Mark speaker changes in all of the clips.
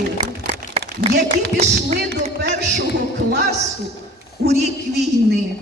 Speaker 1: Діти, які пішли до першого класу у рік війни.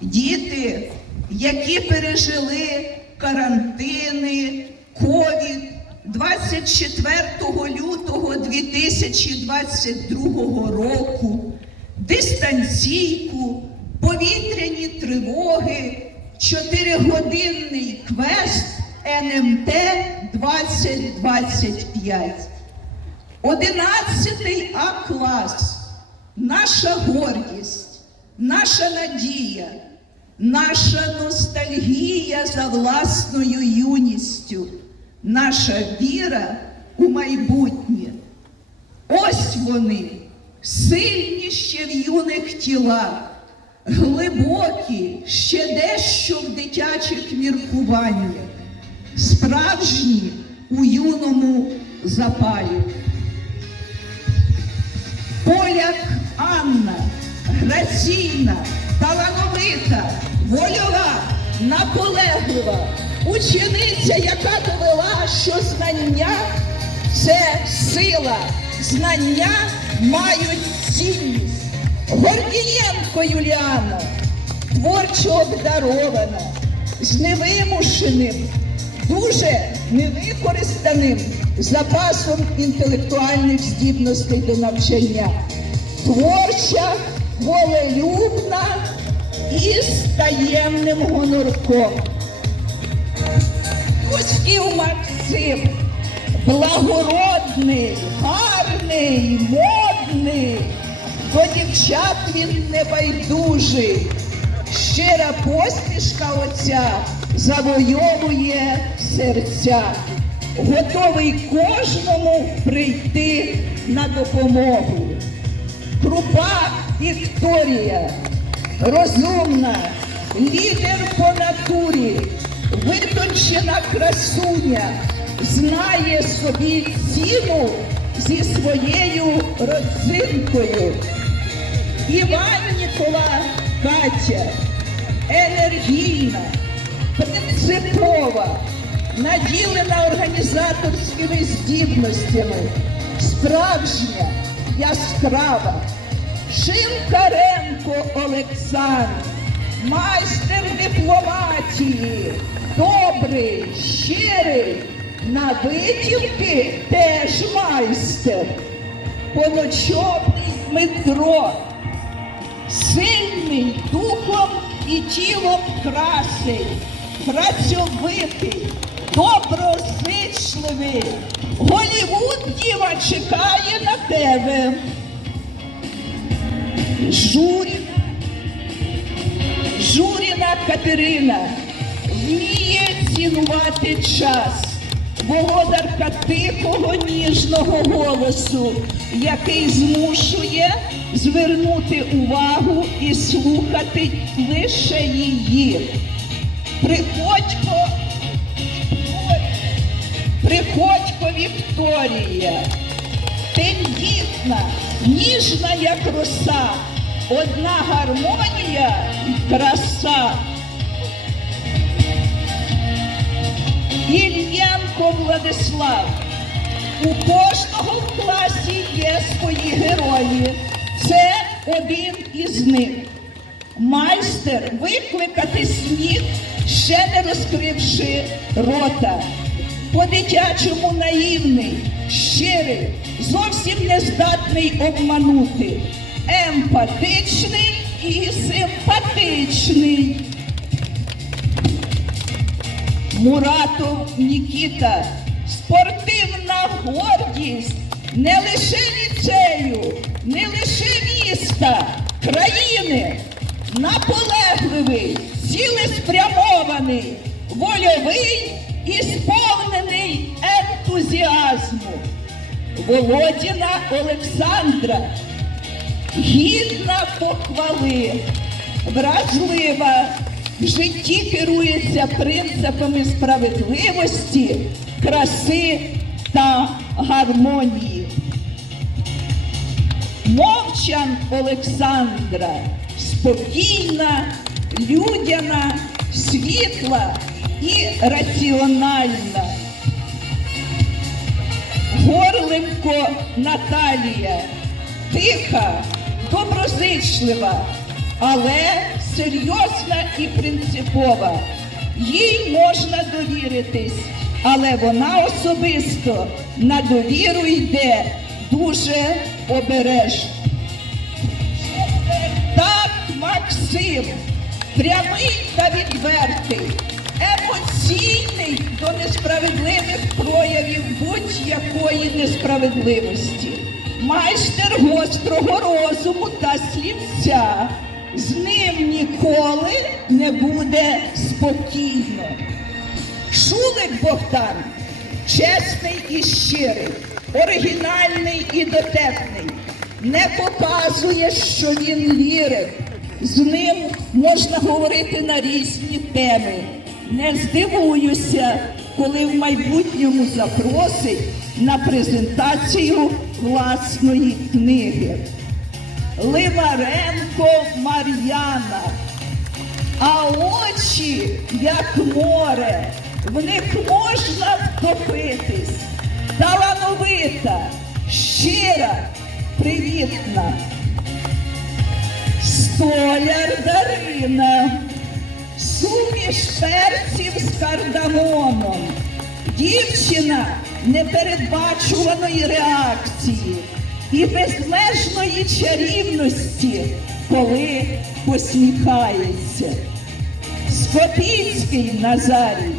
Speaker 1: Діти, які пережили карантини, ковід 24 лютого 2022 року, дистанційку, повітряні тривоги, чотиригодинний квест НМТ 2025. Одинадцятий А клас, наша гордість, наша надія, наша ностальгія за власною юністю, наша віра у майбутнє. Ось вони, сильні ще в юних тілах, глибокі ще дещо в дитячих міркуваннях, справжні у юному запалі. Поляк Анна, граційна, талановита, вольова, наполеглива, учениця, яка довела, що знання це сила, знання мають цінність. Гордієнко Юліана, творчо обдарована, з невимушеним, дуже невикористаним запасом інтелектуальних здібностей до навчання. Творча, волелюбна і з таємним гонорком. Кузьків Максим, благородний, гарний, модний, до дівчат він небайдужий. Щира посмішка оця завойовує серця, готовий кожному прийти на допомогу. Крупа Вікторія, розумна, лідер по натурі, витончена красуня, знає собі ціну зі своєю родзинкою. Іваннікова Катя, енергійна, принципова, наділена організаторськими здібностями, справжня, яскрава. Шинкаренко Олександр, майстер дипломатії, добрий, щирий, на витівки теж майстер. Поночовний Дмитро, сильний духом і тілом красий, працьовитий, доброзичливий. Голівуд діва чекає на тебе. Журіна, Журіна Катерина вміє цінувати час, володарка тихого ніжного голосу, який змушує звернути увагу і слухати лише її. Приходько, приходько Вікторія, тендітна, ніжна, як роса, одна гармонія і краса. Ільянко Владислав. У кожного в класі є свої герої. Це один із них. Майстер викликати сміх, ще не розкривши рота. По-дитячому наївний, щирий, зовсім не здатний обманути. Емпатичний і симпатичний. Муратов Нікіта, спортивна гордість не лише ліцею, не лише міста, країни, наполегливий, цілеспрямований, вольовий і сповнений ентузіазму. Володіна Олександра, гідна похвали, вразлива, в житті керується принципами справедливості, краси та гармонії. Мовчан Олександра. Спокійна, людяна, світла і раціональна. Горленко Наталія тиха, доброзичлива, але серйозна і принципова. Їй можна довіритись, але вона особисто на довіру йде дуже обережно. Так, Максим, прямий та відвертий, емоційний до несправедливих проявів будь-якої несправедливості, майстер гострого розуму та слівця. З ним ніколи не буде спокійно. Шулик Богдан чесний і щирий, оригінальний і дотепний, не показує, що він лірик. З ним можна говорити на різні теми. Не здивуюся, коли в майбутньому запросить на презентацію власної книги. Ливаренко Мар'яна. А очі, як море, в них можна втопитись. Талановита, щира, привітна. Столяр Дарина, суміш перців з кардамоном. Дівчина непередбачуваної реакції і безмежної чарівності, коли посміхається. Скопійський Назарій,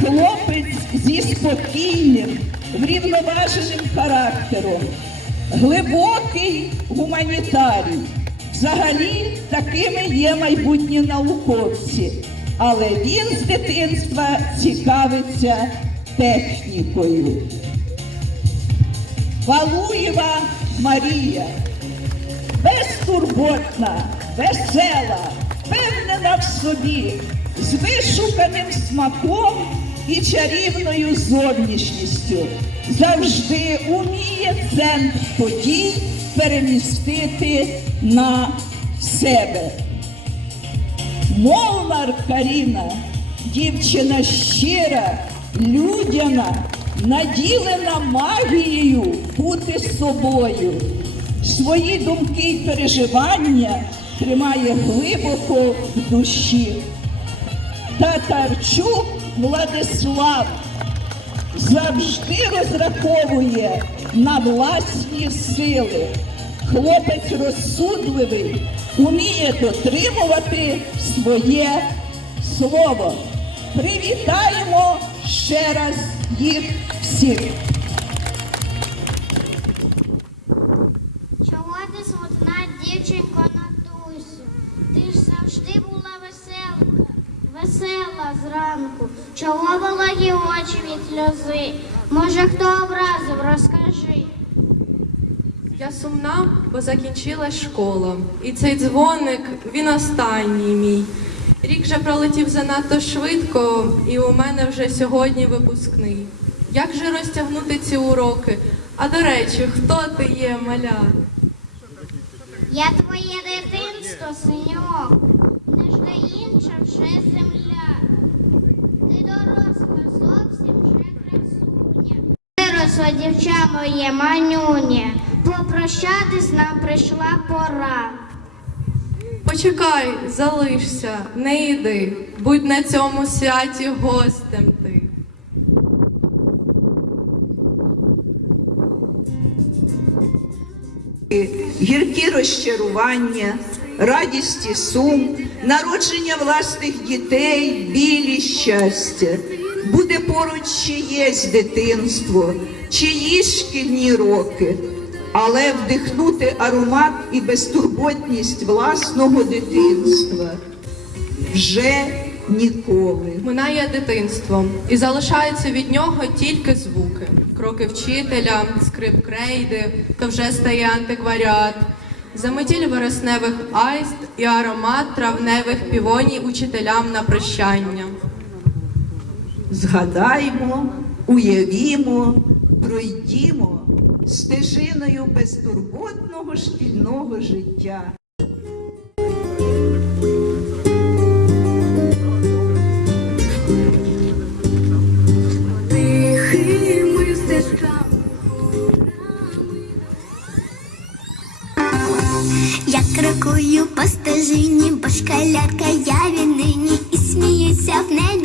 Speaker 1: хлопець зі спокійним, врівноваженим характером, глибокий гуманітарій. Взагалі такими є майбутні науковці, але він з дитинства цікавиться технікою. Валуєва Марія безтурботна, весела, впевнена в собі, з вишуканим смаком і чарівною зовнішністю. Завжди уміє центр подій перемістити на себе. Молнар Каріна, дівчина щира, людяна, наділена магією бути собою. Свої думки й переживання тримає глибоко в душі. Татарчук Владислав завжди розраховує на власні сили. Хлопець розсудливий, уміє дотримувати своє слово. Привітаємо ще раз їх всіх.
Speaker 2: Чого ти смутна, дівчинко Натусю? Ти ж завжди була веселка, весела зранку. Чого вологі очі від сльози? Може, хто образив, розкажи.
Speaker 3: Я сумна, бо закінчилась школа. І цей дзвоник, він останній мій. Рік вже пролетів занадто швидко, і у мене вже сьогодні випускний. Як же розтягнути ці уроки? А до речі, хто ти є, маля?
Speaker 2: Я твоє дитинство, синьок, не жде інша вже земля. Ти доросла, зовсім вже красуня. Виросла дівча моє манюнє, попрощатись нам прийшла пора.
Speaker 3: Почекай, залишся, не йди, будь на цьому святі гостем ти.
Speaker 1: гіркі розчарування, радість і сум, народження власних дітей, білі щастя. Буде поруч чиєсь дитинство, чиїсь шкільні роки, але вдихнути аромат і безтурботність власного дитинства вже ніколи.
Speaker 3: Минає дитинство і залишаються від нього тільки звуки: кроки вчителя, скрип крейди, то вже стає антикваріат. Заметіль вересневих айст і аромат травневих півоній учителям на прощання.
Speaker 1: Згадаймо, уявімо, пройдімо стежиною безтурботного шкільного життя.
Speaker 4: Я крокую по стежині, бо шкалярка я він нині і сміюся в небі.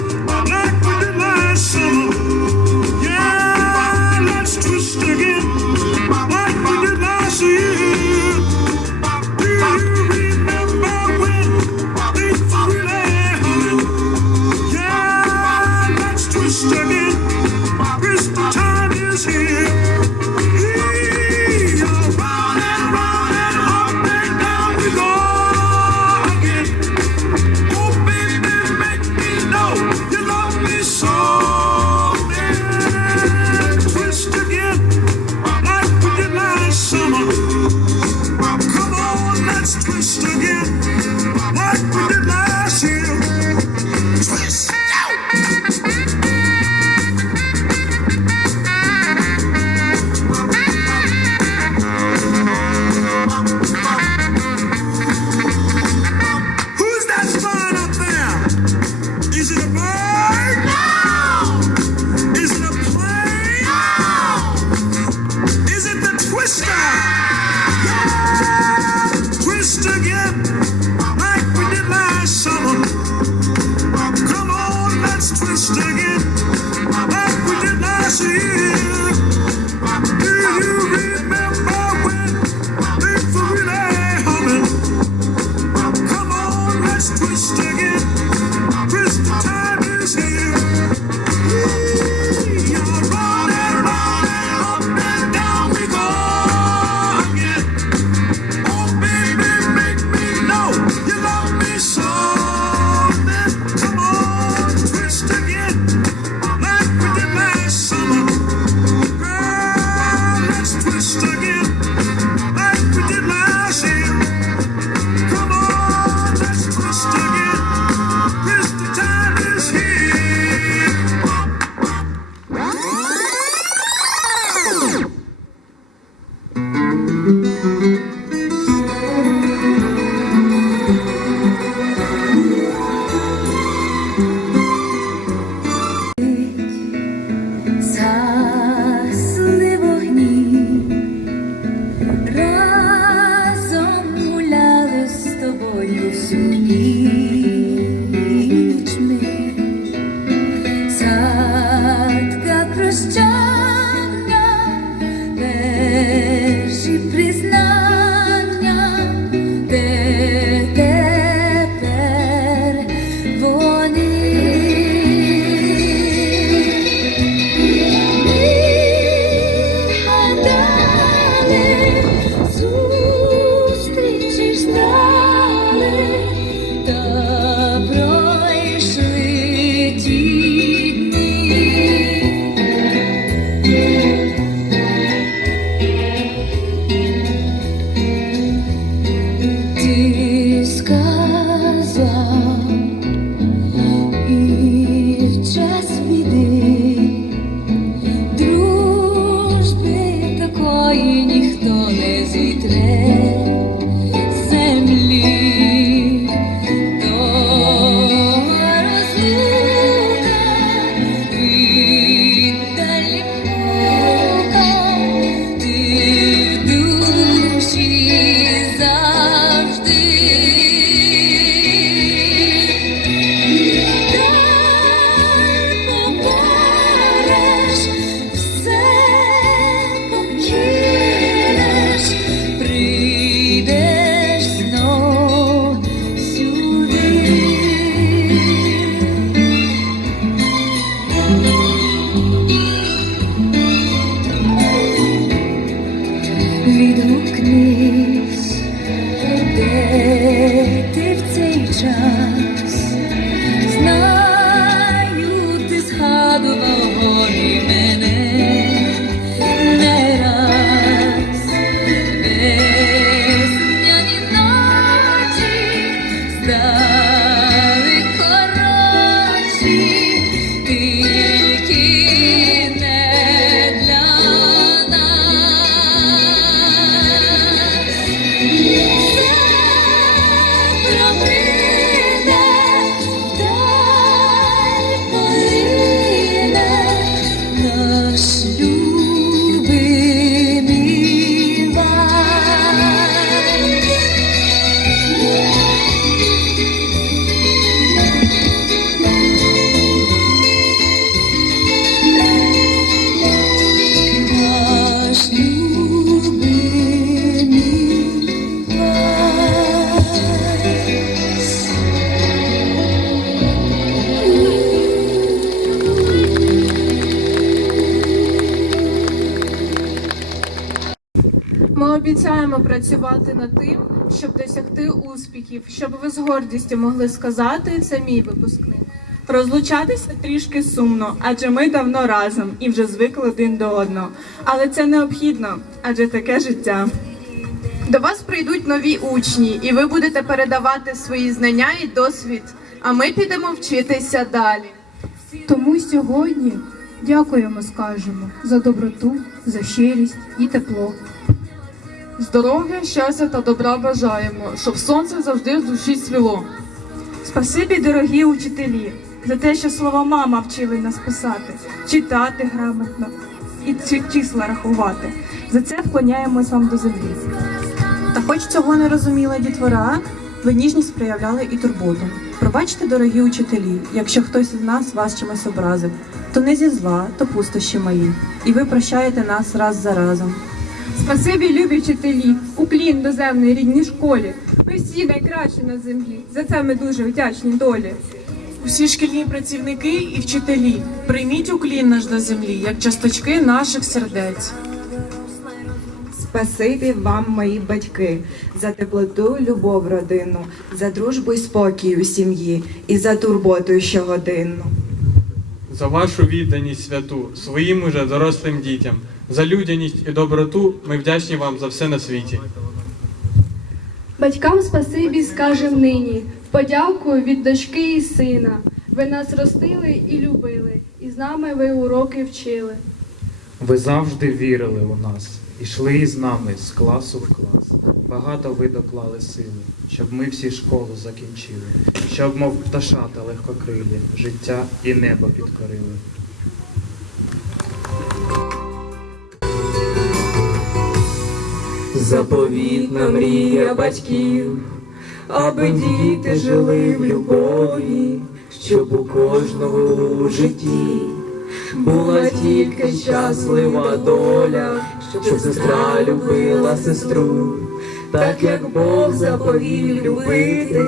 Speaker 5: Mama.
Speaker 6: I'll працювати над тим, щоб досягти успіхів, щоб ви з гордістю могли сказати це мій випускник.
Speaker 7: Розлучатися трішки сумно, адже ми давно разом і вже звикли один до одного. Але це необхідно, адже таке життя.
Speaker 3: До вас прийдуть нові учні, і ви будете передавати свої знання і досвід. А ми підемо вчитися далі.
Speaker 8: Тому сьогодні дякуємо скажемо за доброту, за щирість і тепло.
Speaker 3: Здоров'я, щастя та добра бажаємо, щоб сонце завжди з душі свіло.
Speaker 7: Спасибі, дорогі учителі, за те, що слова мама вчили нас писати, читати грамотно і ці числа рахувати. За це вклоняємось вам до землі.
Speaker 9: Та хоч цього не розуміла дітвора, ви ніжність проявляли і турботу. Пробачте, дорогі учителі, якщо хтось із нас вас чимось образив, то не зі зла, то пустощі мої, і ви прощаєте нас раз за разом.
Speaker 6: Спасибі, любі вчителі, уклін доземний рідній школі. Ви всі найкращі на землі. За це ми дуже вдячні долі.
Speaker 10: Усі шкільні працівники і вчителі, прийміть уклін наш до землі, як часточки наших сердець.
Speaker 11: Спасибі вам, мої батьки, за теплоту, любов родину, за дружбу і спокій у сім'ї і за турботу щогодинну.
Speaker 12: за вашу відданість святу своїм уже дорослим дітям, за людяність і доброту ми вдячні вам за все на світі.
Speaker 6: Батькам спасибі скажем нині, в подяку від дочки і сина. Ви нас ростили і любили, і з нами ви уроки вчили.
Speaker 13: Ви завжди вірили у нас, ішли із нами з класу в клас. Багато ви доклали сили, щоб ми всі школу закінчили, щоб, мов пташата легкокрилі, життя і небо підкорили.
Speaker 14: Заповітна мрія батьків, аби діти жили в любові, щоб у кожного у житті була тільки щаслива доля, щоб сестра любила сестру, так як Бог заповів любити,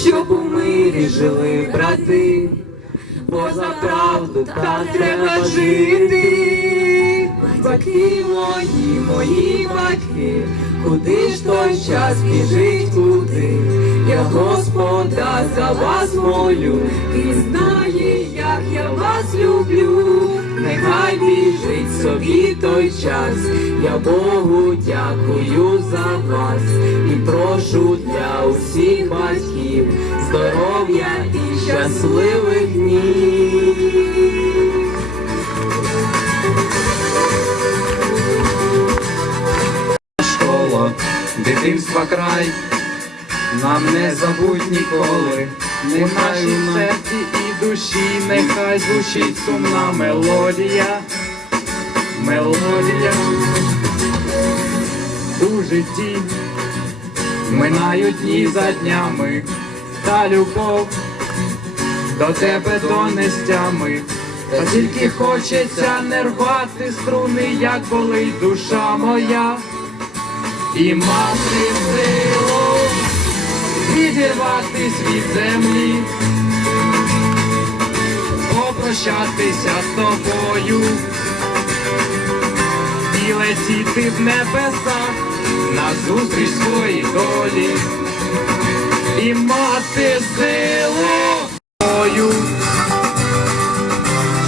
Speaker 14: щоб у мирі жили брати, бо за правду так треба жити. Куди ж той час біжить куди? Я Господа за вас молю, і знає, як я вас люблю. Нехай біжить собі той час, я Богу дякую за вас і прошу для усіх батьків здоров'я і щасливих днів.
Speaker 13: Дитинства край, нам не забудь ніколи, не в нашій серці і душі, нехай звучить сумна мелодія, мелодія. У житті, минають дні за днями, та любов до тебе донестями. Та тільки хочеться не рвати струни, як болить душа моя, і мати силу відірватись від землі, попрощатися з тобою і летіти в небеса назустріч своїй долі, і мати силу мою.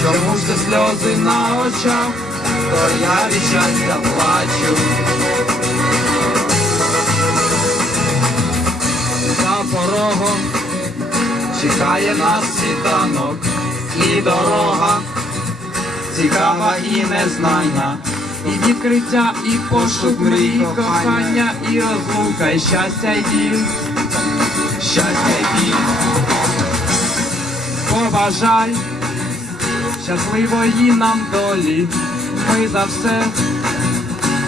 Speaker 13: Чому ж це сльози на очах, то я від щастя плачу. Чекає нас світанок і дорога, цікава і незнайна, і відкриття, і пошук мрій, кохання, і розлука, і щастя й біль, щастя й біль. Побажай щасливої нам долі, ми за все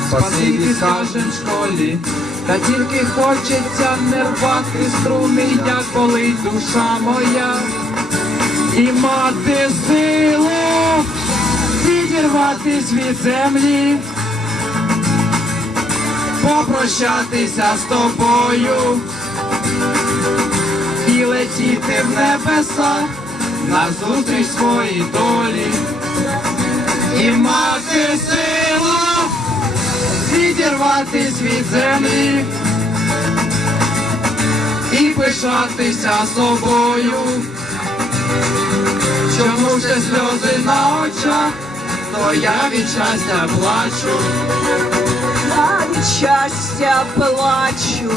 Speaker 13: спасибі скажем школі, та тільки хочеться не рвати струни, як болить душа моя, і мати силу відірватись від землі, попрощатися з тобою. І летіти в небеса назустріч своїй долі. І мати силу відірватись
Speaker 15: від землі і пишатися собою. Чому ж сльози на очах, то я від щастя плачу.
Speaker 1: Я від щастя плачу.